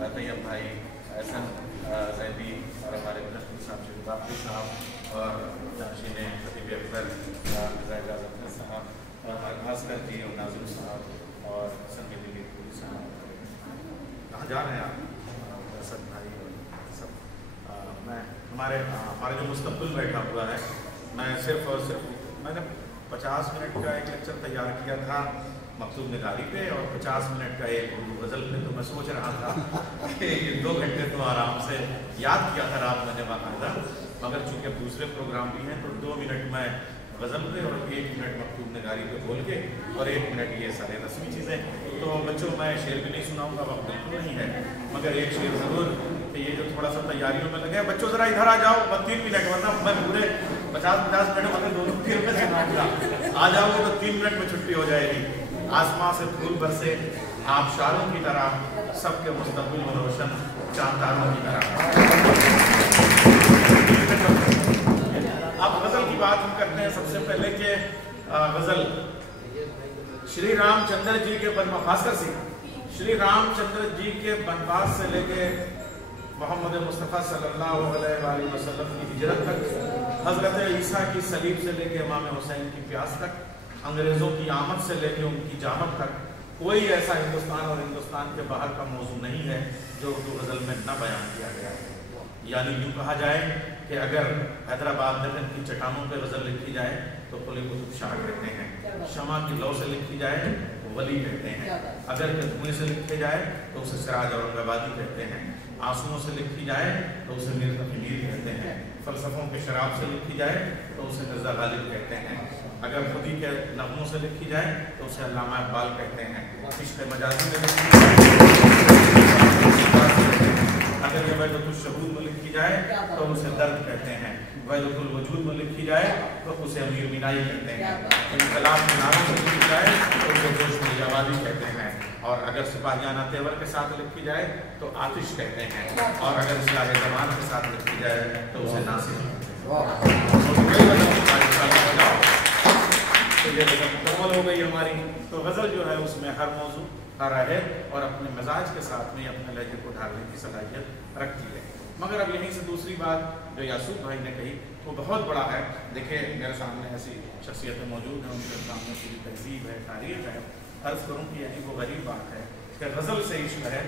तैयब भाई, एहसन जैदी और हमारे मुनक्किर साहब शहीद बाबरी साहब और जाशीन खतीब अकबर इजाज़त साहब और हमारे खासकर जी और नाज़िम साहब और संगीत पूरी साहब। कहाँ जा रहे हैं आप? असद भाई और सब। मैं हमारे जो मुस्तक़बिल बैठा हुआ है, मैं सिर्फ और सिर्फ मैंने 50 मिनट का एक लेक्चर तैयार किया था मकतूब निगारी पे और 50 मिनट का एक उर्दू गज़ल पे। तो मैं सोच रहा था कि ये 2 घंटे तो आराम से याद किया था रात मैंने बाकायदा, मगर चूँकि अब दूसरे प्रोग्राम भी हैं तो 2 मिनट मैं गज़ल पे और 1 मिनट मकतूब निगारी पे बोल के और 1 मिनट ये सारे रस्मी चीज़ें। तो बच्चों मैं शेर भी नहीं सुनाऊँगा, वक्त बिल्कुल नहीं है, मगर एक शेर ज़रूर कि ये जो थोड़ा सा तैयारियों में लगे बच्चों ज़रा इधर आ जाओ, 3 मिनट, वरना मैं पूरे 50-50 मिनट मतलब 2-3 मिनट सुनाऊँगा। आ जाओगे तो 3 मिनट में छुट्टी हो जाएगी। आसमां से फूल बरसे आबशारों की तरह, सबके मुस्तक़बिल में रोशन चांद तारों की तरह। अब गज़ल की बात हम करते हैं सबसे पहले कि गज़ल श्री रामचंद्र जी के खासकर से श्री रामचंद्र जी के बनवास से लेके मोहम्मद मुस्तफ़ा सल्लल्लाहु अलैहि वसल्लम की हिजरत तक, हज़रत ईसा की सलीब से लेके इमाम हुसैन की प्यास तक, अंग्रेज़ों की आमद से लेके उनकी जामत तक, कोई ऐसा हिंदुस्तान और हिंदुस्तान के बाहर का मौजू नहीं है जो उर्दू गज़ल में न बयान किया गया है। यानी यूँ कहा जाए कि अगर हैदराबाद दक्कन की चट्टानों पर गज़ल लिखी जाए तो कुल कुतुब शाह कहते हैं, शमा की लौ से लिखी जाए तो वली कहते हैं, अगर धुएँ से लिखे जाए तो उसे सिराज औरंगाबादी कहते हैं, आंसुओं से लिखी जाए तो उसे मीर तकीर कहते हैं, फ़लसफ़ों के शराब से लिखी जाए तो उसे मिर्ज़ा गालिब कहते हैं, अगर खुदी के नग़मों से लिखी जाए तो उसे अल्लामा इक़बाल कहते हैं, इश्क़ मजाज़ी में लिखी जाए, अगर ये वहदतुल शहूद में लिखी जाए तो उसे दर्द कहते हैं, वहदतुल वजूद में लिखी जाए तो उसे अमीर मीनाई कहते हैं, इनकलाब के नारों से लिखी जाए तो उसे जोश मिर्ज़ाबादी कहते हैं, और अगर सिपाहियाना तेवर के साथ लिखी जाए तो आतिश कहते हैं, और अगर इस्लाह ज़मान के साथ लिखी जाए तो उसे नासिर कहते हैं। तो ये मुकम्मल हो गई हमारी। तो गज़ल जो है उसमें हर मौजू, हर अहद और अपने मिजाज के साथ में अपने लहजे को ढालने की सलाहियत रखती है। मगर अब यहीं से दूसरी बात जो यासूफ भाई ने कही वो बहुत बड़ा है। देखिए मेरे सामने ऐसी शख्सियतें मौजूद हैं, उनके सामने पूरी तहजीब है, तारीख है। अर्ज़ करूँ कि यानी वो गरीब बात है कि गज़ल से इश्क है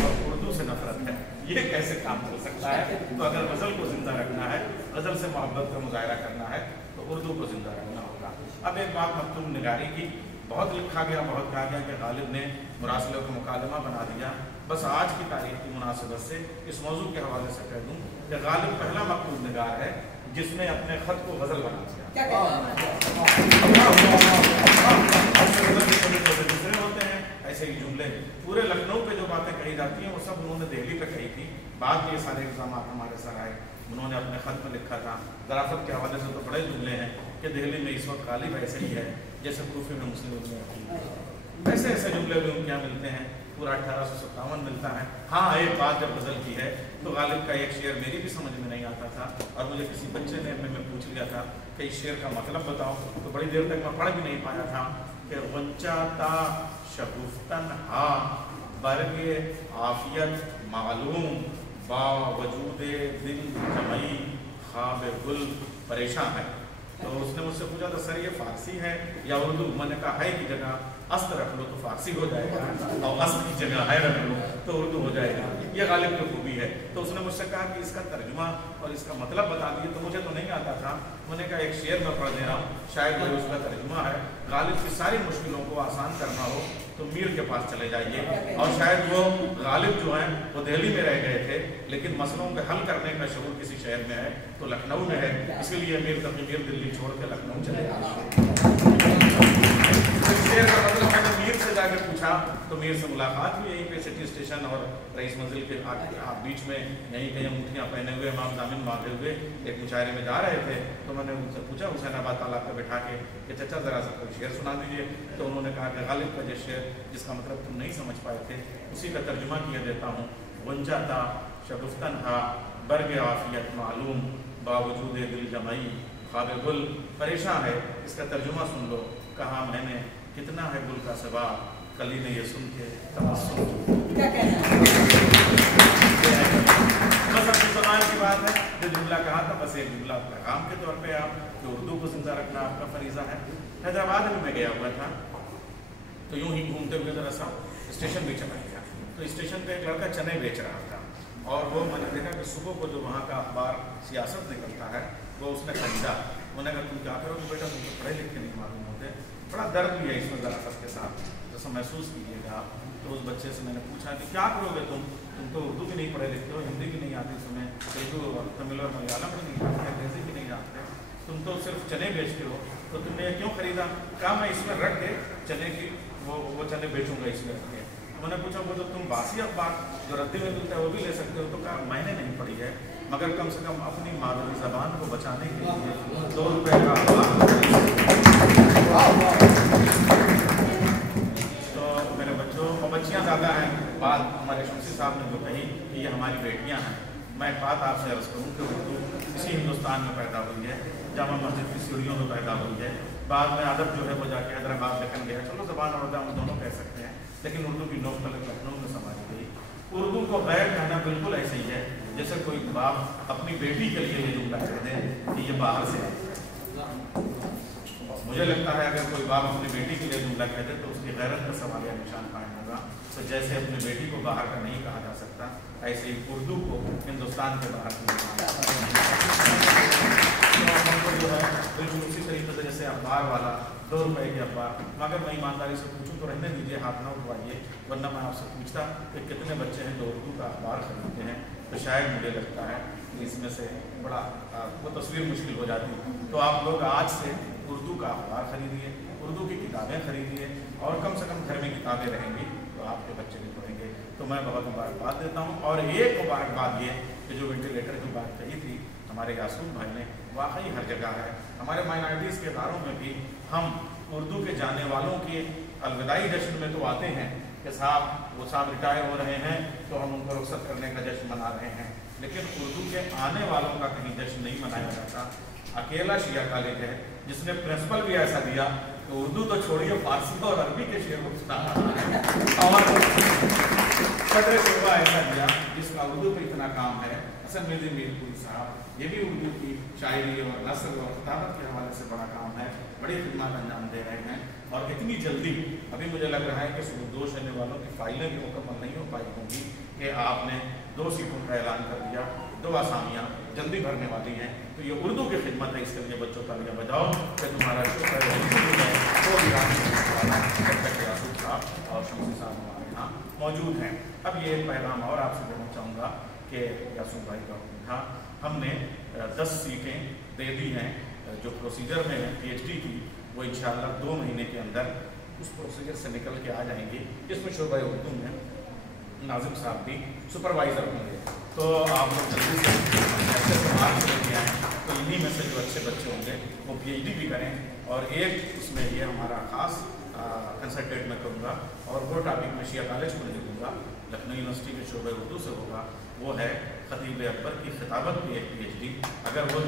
और उर्दू से नफरत है, ये कैसे काम चल सकता है? तो अगर गज़ल को ज़िंदा रखना है, गज़ल से मोहब्बत का मुज़ाहरा करना है तो उर्दू को ज़िंदा रखना होगा। अब एक बात मकतूब निगारी की, बहुत लिखा गया, बहुत कहा गया कि गालिब ने मुरासिलों को मुकालमा बना दिया। बस आज की तारीख की मुनासिबत से इस मौजू के हवाले से कह दूँ कि गालिब पहला मकतूब निगार है जिसने अपने ख़त को गज़ल बना दिया। दूसरे होते हैं ऐसे ही जुमले, पूरे लखनऊ पे जो बातें कही जाती हैं वो सब उन्होंने दिल्ली पे कही थी। बाद में ये सारे इल्ज़ाम हमारे सर आए, उन्होंने अपने ख़त में लिखा था। ज़राफ़त के हवाले से तो बड़े जुमले हैं कि दिल्ली में इस वक्त गालिब ऐसे ही है जैसे कूफे में मुस्लिम में, ऐसे ऐसे जुमले भी उनके यहाँ मिलते हैं। पूरा 1857 मिलता है। हाँ, एक बात जब गज़ल की है तो गालिब का एक शेर मेरी भी समझ में नहीं आता था और मुझे किसी बच्चे ने मैं पूछ लिया था कि इस शेर का मतलब बताओ, तो बड़ी देर तक मैं पढ़ भी नहीं पाया था कि वंचाता शगुफ्तन हा बरगे आफियत मालूम बावजूदे दिल जमई ख्वाब गुल परेशान है। तो उसने मुझसे पूछा था सर ये फारसी है या उर्दू? मैंने कहा है की जगह अस्त रख लो तो फारसी हो जाएगा और अस्त की जगह है रख लो तो उर्दू हो जाएगा। ये गालिब की खूबी है। तो उसने मुझसे कहा कि इसका तर्जुमा और इसका मतलब बता दिए, तो मुझे तो नहीं आता था। मैंने कहा एक शेर मैं पढ़ दे रहा हूँ, शायद वो उसका तर्जुमा है। गालिब की सारी मुश्किलों को आसान करना हो तो मीर के पास चले जाइए, और शायद वो गालिब जो हैं वो दिल्ली में रह गए थे लेकिन मसलों के हल करने का शऊर किसी शहर में है तो लखनऊ में है, इसीलिए मीर तकीर दिल्ली छोड़ के लखनऊ चले गए। शेर का मतलब मैंने मीर से जाकर पूछा तो मीर से मुलाकात हुई यहीं पे सिटी स्टेशन और रईस मंजिल के बीच में, यहीं कहीं अंगूठियाँ पहने हुए इमाम जामिन मांगे हुए एक मुशायरे में जा रहे थे। तो मैंने उनसे पूछा हुसैनाबाद तालाब पे बैठा के कि चाचा ज़रा सा कोई शेर सुना दीजिए। तो उन्होंने कहा कि गालिब का जो शेर जिसका मतलब तुम नहीं समझ पाए थे उसी का तर्जुमा किया देता हूँ। वंजाता शगुफ्तन हा बरग आफियत मालूम बावजूद दिल जमाई ख्वाब गुल परेशान है। इसका तर्जुमा सुन लो। कहा मैंने कितना है गुल का सवाब, कली ने ये सुन के तबस्सुम। जुमला कहा था, बस एक जुमला पैगाम के तौर पे आप कि उर्दू को जिंदा रखना आपका फरीज़ा है। हैदराबाद में मैं गया हुआ था, तो यूं ही घूमते हुए ज़रा सा स्टेशन भी चला गया, तो स्टेशन पे एक लड़का चने बेच रहा था, और वो मैंने देखा कि सुबह को जो वहाँ का अखबार सियासत निकलता है वो उसने खरीदा। मैंने कहा तुम क्या करोगे बेटा, तुम तो पढ़े लिखे नहीं मालूम होते। बड़ा दर्द भी है इसमें ज़राफ़त के साथ, जैसा महसूस कीजिएगा आप। तो उस बच्चे से मैंने पूछा कि क्या करोगे तुम तो उर्दू भी नहीं पढ़े लिखते हो, हिंदी भी नहीं आती तुम्हें, तेलुगु और तमिल और मलयालम भी नहीं जानते, अंग्रेजी भी नहीं जानते, तुम तो सिर्फ चने बेचते हो, तो तुमने क्यों खरीदा? कहा मैं इसमें रख के चने की वो चने बेचूंगा इसमें रख के। मैंने पूछा वो तो तुम बासी अखबार जो रद्दी में मिलता है वो भी ले सकते हो? तो कहा मैंने नहीं पढ़ी है, मगर कम से कम अपनी मादरी ज़बान को बचाने के लिए 2 रुपये का अखबार। तो मेरे बच्चों और बच्चियाँ ज़्यादा हैं, बात हमारे शमसी साहब ने जो कही कि ये हमारी बेटियाँ हैं, मैं एक बात आपसे अर्ज़ करूँ कि उर्दू इसी हिंदुस्तान में पैदा हुई है, जामा मस्जिद की सीढ़ियों में पैदा हुई है। बाद में अदब जो है वो जाके हैदराबाद लिखन गया, चलो ज़बान और अदब हम दोनों कह सकते हैं, लेकिन उर्दू की नोक तलक लखनऊ में समाजी गई। उर्दू को गैर कहना बिल्कुल ऐसे ही है जैसे कोई बाप अपनी बेटी के लिए ये जुमला कह दे कि ये बाहर से है। मुझे लगता है अगर कोई बाप अपनी बेटी के लिए जुमला कह दे तो उसकी गैरत का सवाल या निशान कायम होगा। तो जैसे अपनी बेटी को बाहर का नहीं कहा जा सकता, ऐसे ही उर्दू को हिंदुस्तान के बाहर हमको जो है बिल्कुल उसी तरीके से जैसे अखबार वाला 2 रुपये के अखबार, मगर मैं ईमानदारी से पूछूं तो रहने दीजिए, हाथ ना उठवाइए, वरना मैं आपसे पूछता कि कितने बच्चे हैं जो उर्दू का अखबार खरीदते हैं, तो शायद मुझे लगता है कि इसमें से बड़ा वो तस्वीर मुश्किल हो जाती। तो आप लोग आज से उर्दू का अखबार खरीदिए, उर्दू की किताबें खरीदिए, और कम से कम घर में किताबें रहेंगी तो आपके बच्चे भी पढ़ेंगे। तो मैं बहुत मुबारकबाद देता हूँ। और एक मुबारकबाद ये कि जो वेंटिलेटर की बात कही थी हमारे यासून भाई ने, वाकई हर जगह है। हमारे माइनॉरिटीज़ के इदारों में भी हम उर्दू के जाने वालों के अलविदाई जश्न में तो आते हैं कि वो साहब रिटायर हो रहे हैं तो हम उनको रुखसत करने का जश्न मना रहे हैं, लेकिन उर्दू के आने वालों का कहीं जश्न नहीं मनाया जाता। अकेला शिया कॉलेज है जिसने प्रिंसिपल भी ऐसा दिया कि उर्दू तो छोड़िए, फारसी और अरबी के शेर और सदर शोभा ऐसा दिया जिसका उर्दू पे इतना काम है। हसन मेदी मीरपुरी साहब ये भी उर्दू की शायरी और नस्र और खिताबत के हवाले से बड़ा काम है, बड़ी खिदमत अंजाम दे रहे हैं। और इतनी जल्दी अभी मुझे लग रहा है कि सुबुदोश रहने वालों की फाइलें भी मुकम्मल नहीं हो पाई होंगी कि आपने 2 सीटों का ऐलान कर दिया, 2 आसामियाँ जल्दी भरने वाली हैं। तो ये उर्दू की खिदमत है, इसके लिए बच्चों का लिया बजाओ कि तुम्हारा शुक्र साहब और शमसी साहब हमारे यहाँ मौजूद हैं। अब ये एक पैगाम और आपसे देना चाहूँगा कि यासून भाई का था, हमने 10 सीटें दे दी हैं जो प्रोसीजर में है PhD की, वो इंशाअल्लाह 2 महीने के अंदर उस प्रोसीजर से निकल के आ जाएंगी। इसमें शोबा उर्दू में नाजिम साहब भी सुपरवाइज़र होंगे। तो आप लोग जल्दी से ऐसे समाज से लेके आएँ, तो इन्हीं में से जो अच्छे बच्चे होंगे वो PhD भी करें। और एक उसमें ये हमारा ख़ास कंसल्टेट मैं करूँगा और वो टॉपिक मैं शिया कॉलेज को नहीं दूँगा, लखनऊ यूनिवर्सिटी के शोबे उर्दू से होगा, वो है खतीब अकबर की खिताबत की एक PhD। अगर वो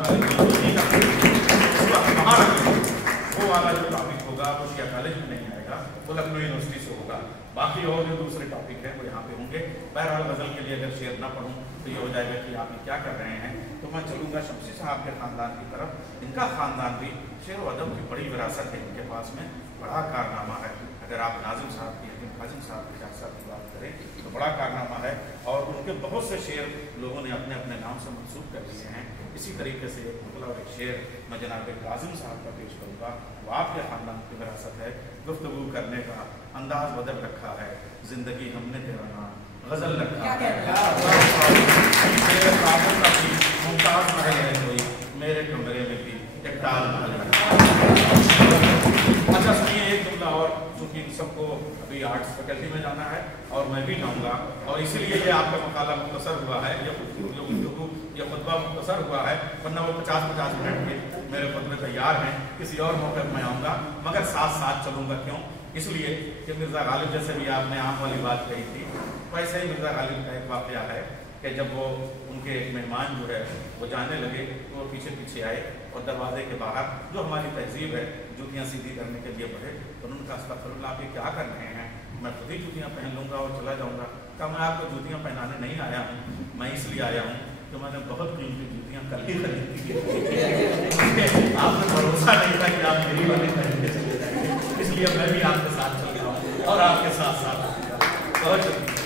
वो वाला जो टॉपिक होगा वो शिया कॉलेज में नहीं आएगा, वो लखनऊ यूनिवर्सिटी से होगा। बाकी और जो दूसरे टॉपिक है वो यहाँ पे होंगे। बहरहाल गज़ल के लिए अगर शेर ना पढ़ूँ तो ये हो जाएगा कि आप ये क्या कर रहे हैं। तो मैं चलूँगा शमसी साहब के ख़ानदान की तरफ। इनका ख़ानदान भी शेर व अदब की बड़ी विरासत है, इनके पास में बड़ा कारनामा है। अगर आप नाजिम साहब की काजिम साहब के साहब की बात करें तो बड़ा कारनामा है, और उनके बहुत से शेर लोगों ने अपने अपने नाम से मंसूब कर लिए हैं। इसी तरीके से एक मुतला और एक शेर मैं जनाब काजिम साहब का पेश करूँगा, वो आपके ख़ानदान की विरासत है। गुफ्तगू करने का अंदाज बदल रखा है, ज़िंदगी हमने तेरा नाम गज़ल रखा है। मेरे ख्वाबों का भी मुमताज़ महल है कोई, मेरे कमरे में भी एक ताज महल है। अच्छा सुनिए एक जुमला और, चूँकि सबको अभी आर्ट्स फैकल्टी में जाना है और मैं भी जाऊँगा, और इसीलिए ये आपका मकाला मुख्तसर हुआ है, ये खुतबा मुख्तसर हुआ है, वरना वो 50-50 मिनट के मेरे खुतबे तैयार हैं। किसी और मौके पर मैं आऊँगा, मगर साथ साथ चलूँगा। क्यों? इसलिए कि मिर्ज़ा गालिब जैसे भी आपने आम वाली बात कही थी, वैसे ही मिर्ज़ा गालिब का एक वाक़या है कि जब वो उनके एक मेहमान जो है वो जाने लगे तो वो पीछे पीछे आए और दरवाजे के बाहर जो हमारी तहजीब है जूतियाँ सीधी करने के लिए बढ़े। तो उन्होंने कहा अस्तग़फिरुल्लाह, आप ये क्या कर रहे हैं? मैं खुद ही जूतियाँ पहन लूँगा और चला जाऊँगा। कहा मैं आपको जूतियाँ पहनाने नहीं आया हूँ, मैं इसलिए आया हूँ कि मैंने बहुत कीमती जूतियाँ छुट्टियाँ कल ही खरीद दी। आपने भरोसा नहीं था कि आप मेरी वाली खरीद के चले जाएंगे, इसलिए मैं भी आपके साथ चल रहा हूँ और आपके साथ साथ बहुत शुक्रिया।